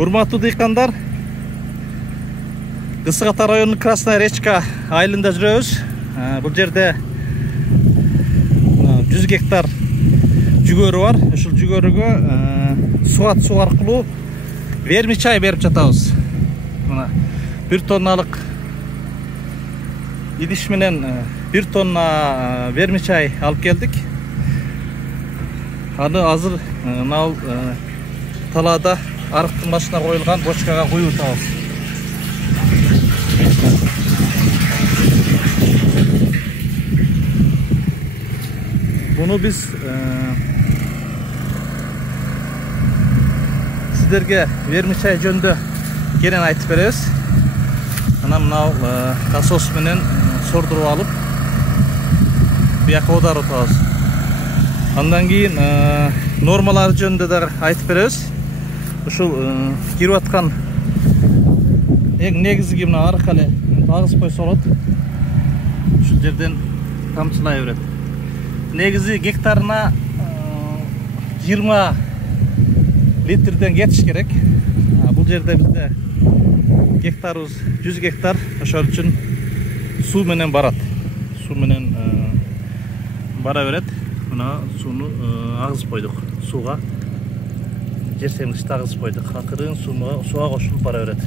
Урматтуу дыйкандар, Кысык Ата районунун Красная Речка айылында жүрөбүз. Бул жерде 100 гектар жүгөрү бар. Ушул жүгөрүгө суу аркылуу вермичай берип жатабыз. Мына 1 тонналык идиш менен 1 тонна вермичай алып келдик. Аны азыр мына талаада арыктын башына коюлган бочкага куюп атабыз. Bunu biz sizlerge vermичай жөнүндө кенен айтып беребиз. Ана мынау насос менен сордуруп алып, бияка оодарып атабыз. Андан кийин нормалары жөнүндө да айтып беребиз. Ушул кирип аткан эң негизги мына аркы эле агызбой солот. Ушул жерден тамчылай берет. Негизи гектарына 20 литрден кетиш керек. Бул жерде бизде гектарыбыз 100 гектар, ошол үчүн суу менен барат. Суу менен бара берет. Мына сууну агызып койдук. Сууга жер семгичти агызып койдук. Акырын сууга кошулуп бара берет.